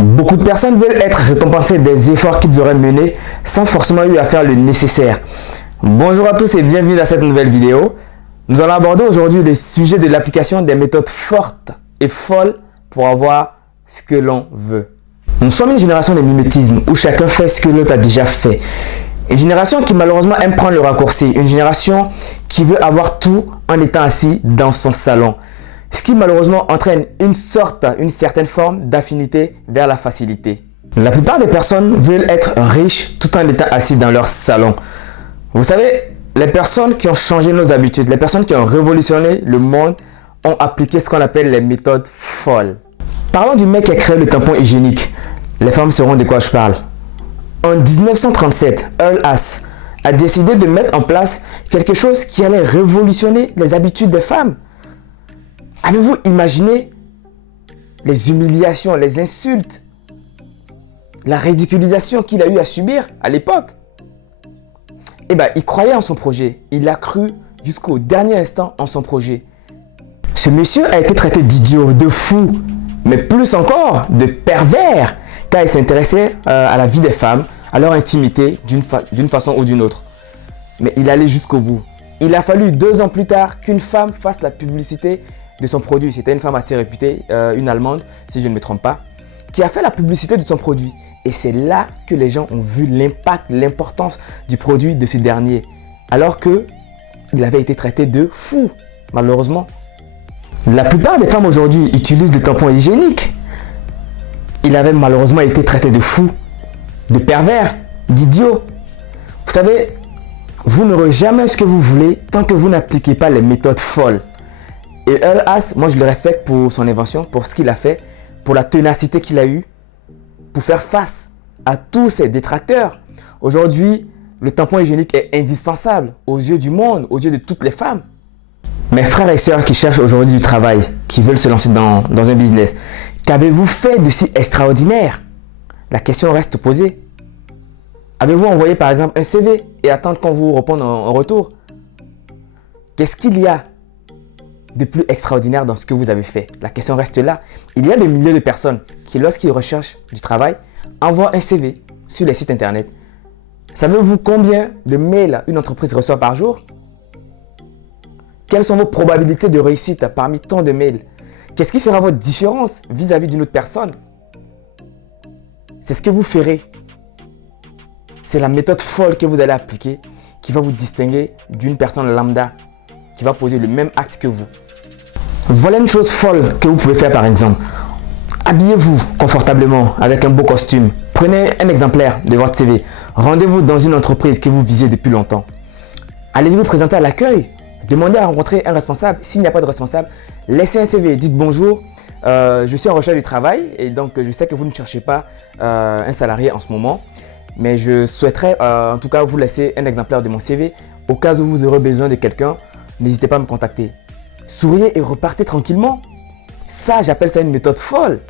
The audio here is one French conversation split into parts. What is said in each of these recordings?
Beaucoup de personnes veulent être récompensées des efforts qu'ils auraient menés sans forcément eu à faire le nécessaire. Bonjour à tous et bienvenue dans cette nouvelle vidéo. Nous allons aborder aujourd'hui le sujet de l'application des méthodes fortes et folles pour avoir ce que l'on veut. Nous sommes une génération de mimétisme où chacun fait ce que l'autre a déjà fait. Une génération qui malheureusement aime prendre le raccourci. Une génération qui veut avoir tout en étant assis dans son salon. Ce qui malheureusement entraîne une certaine forme d'affinité vers la facilité. La plupart des personnes veulent être riches tout en étant assis dans leur salon. Vous savez, les personnes qui ont changé nos habitudes, les personnes qui ont révolutionné le monde ont appliqué ce qu'on appelle les méthodes folles. Parlons du mec qui a créé le tampon hygiénique. Les femmes sauront de quoi je parle. En 1937, Earl Haas a décidé de mettre en place quelque chose qui allait révolutionner les habitudes des femmes. Avez-vous imaginé les humiliations, les insultes, la ridiculisation qu'il a eu à subir à l'époque? Eh bien, il croyait en son projet. Il a cru jusqu'au dernier instant en son projet. Ce monsieur a été traité d'idiot, de fou, mais plus encore de pervers, car il s'intéressait à la vie des femmes, à leur intimité d'une façon ou d'une autre. Mais il allait jusqu'au bout. Il a fallu 2 ans plus tard qu'une femme fasse la publicité de son produit. C'était une femme assez réputée, une Allemande, si je ne me trompe pas, qui a fait la publicité de son produit. Et c'est là que les gens ont vu l'impact, l'importance du produit de ce dernier. Alors qu'il avait été traité de fou, malheureusement. La plupart des femmes aujourd'hui utilisent le tampon hygiénique. Il avait malheureusement été traité de fou, de pervers, d'idiot. Vous savez, vous n'aurez jamais ce que vous voulez tant que vous n'appliquez pas les méthodes folles. Et Earl Haas, moi je le respecte pour son invention, pour ce qu'il a fait, pour la ténacité qu'il a eue, pour faire face à tous ses détracteurs. Aujourd'hui, le tampon hygiénique est indispensable aux yeux du monde, aux yeux de toutes les femmes. Mes frères et sœurs qui cherchent aujourd'hui du travail, qui veulent se lancer dans un business, qu'avez-vous fait de si extraordinaire? La question reste posée. Avez-vous envoyé par exemple un CV et attendre qu'on vous réponde en retour? Qu'est-ce qu'il y a de plus extraordinaire dans ce que vous avez fait? La question reste là. Il y a des milliers de personnes qui, lorsqu'ils recherchent du travail, envoient un CV sur les sites internet. Savez-vous combien de mails une entreprise reçoit par jour? Quelles sont vos probabilités de réussite parmi tant de mails? Qu'est-ce qui fera votre différence vis-à-vis d'une autre personne? C'est ce que vous ferez. C'est la méthode folle que vous allez appliquer qui va vous distinguer d'une personne lambda qui va poser le même acte que vous. Voilà une chose folle que vous pouvez faire par exemple. Habillez-vous confortablement avec un beau costume. Prenez un exemplaire de votre CV. Rendez-vous dans une entreprise que vous visez depuis longtemps. Allez vous présenter à l'accueil. Demandez à rencontrer un responsable. S'il n'y a pas de responsable, laissez un CV. Dites bonjour, je suis en recherche du travail et donc je sais que vous ne cherchez pas un salarié en ce moment. Mais je souhaiterais en tout cas vous laisser un exemplaire de mon CV. Au cas où vous aurez besoin de quelqu'un, n'hésitez pas à me contacter. Souriez et repartez tranquillement. Ça, j'appelle ça une méthode folle.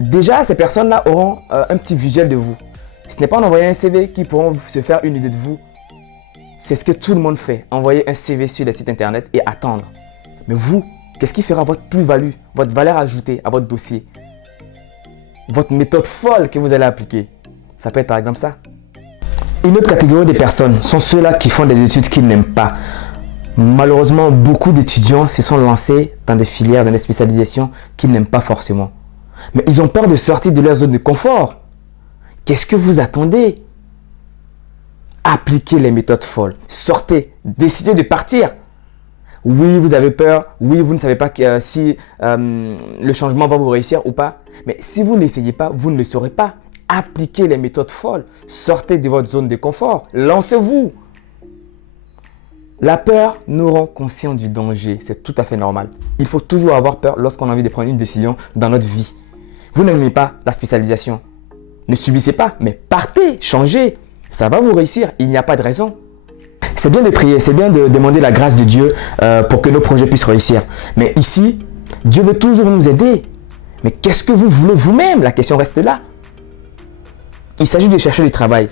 Déjà, ces personnes-là auront un petit visuel de vous. Ce n'est pas en envoyant un CV qu'ils pourront se faire une idée de vous. C'est ce que tout le monde fait. Envoyer un CV sur les sites internet et attendre. Mais vous, qu'est-ce qui fera votre plus-value, votre valeur ajoutée à votre dossier? Votre méthode folle que vous allez appliquer. Ça peut être par exemple ça. Une autre catégorie de personnes sont ceux-là qui font des études qu'ils n'aiment pas. Malheureusement, beaucoup d'étudiants se sont lancés dans des filières, dans des spécialisations qu'ils n'aiment pas forcément. Mais ils ont peur de sortir de leur zone de confort. Qu'est-ce que vous attendez? Appliquez les méthodes folles. Sortez, décidez de partir. Oui, vous avez peur. Oui, vous ne savez pas si le changement va vous réussir ou pas. Mais si vous n'essayez pas, vous ne le saurez pas. Appliquez les méthodes folles. Sortez de votre zone de confort. Lancez-vous. La peur nous rend conscients du danger. C'est tout à fait normal. Il faut toujours avoir peur lorsqu'on a envie de prendre une décision dans notre vie. Vous n'aimez pas la spécialisation. Ne subissez pas, mais partez, changez. Ça va vous réussir. Il n'y a pas de raison. C'est bien de prier, c'est bien de demander la grâce de Dieu pour que nos projets puissent réussir. Mais ici, Dieu veut toujours nous aider. Mais qu'est-ce que vous voulez vous-même? La question reste là. Il s'agit de chercher du travail.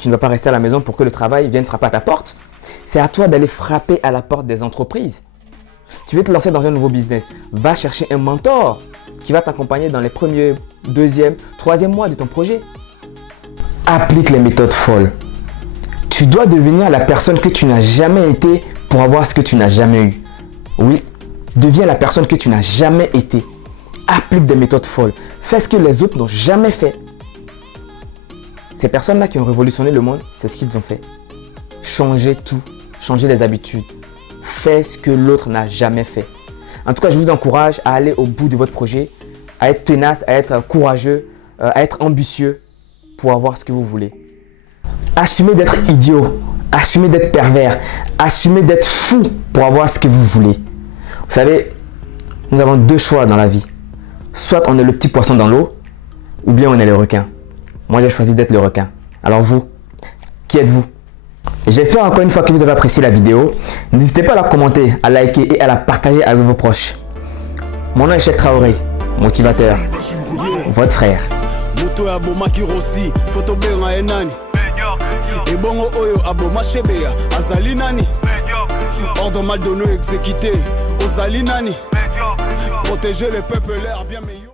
Tu ne vas pas rester à la maison pour que le travail vienne frapper à ta porte. C'est à toi d'aller frapper à la porte des entreprises. Tu veux te lancer dans un nouveau business. Va chercher un mentor qui va t'accompagner dans les premiers, deuxième, troisième mois de ton projet. Applique les méthodes folles. Tu dois devenir la personne que tu n'as jamais été pour avoir ce que tu n'as jamais eu. Oui, deviens la personne que tu n'as jamais été. Applique des méthodes folles. Fais ce que les autres n'ont jamais fait. Ces personnes-là qui ont révolutionné le monde, c'est ce qu'ils ont fait. Changer tout, changer les habitudes. Fais ce que l'autre n'a jamais fait. En tout cas, je vous encourage à aller au bout de votre projet, à être tenace, à être courageux, à être ambitieux pour avoir ce que vous voulez. Assumez d'être idiot, assumez d'être pervers, assumez d'être fou pour avoir ce que vous voulez. Vous savez, nous avons deux choix dans la vie. Soit on est le petit poisson dans l'eau, ou bien on est le requin. Moi, j'ai choisi d'être le requin. Alors vous, qui êtes-vous? J'espère encore une fois que vous avez apprécié la vidéo. N'hésitez pas à la commenter, à liker et à la partager avec vos proches. Mon nom est Cheikh Traoré, motivateur, votre frère. Protéger les peuples, l'air bien meilleur.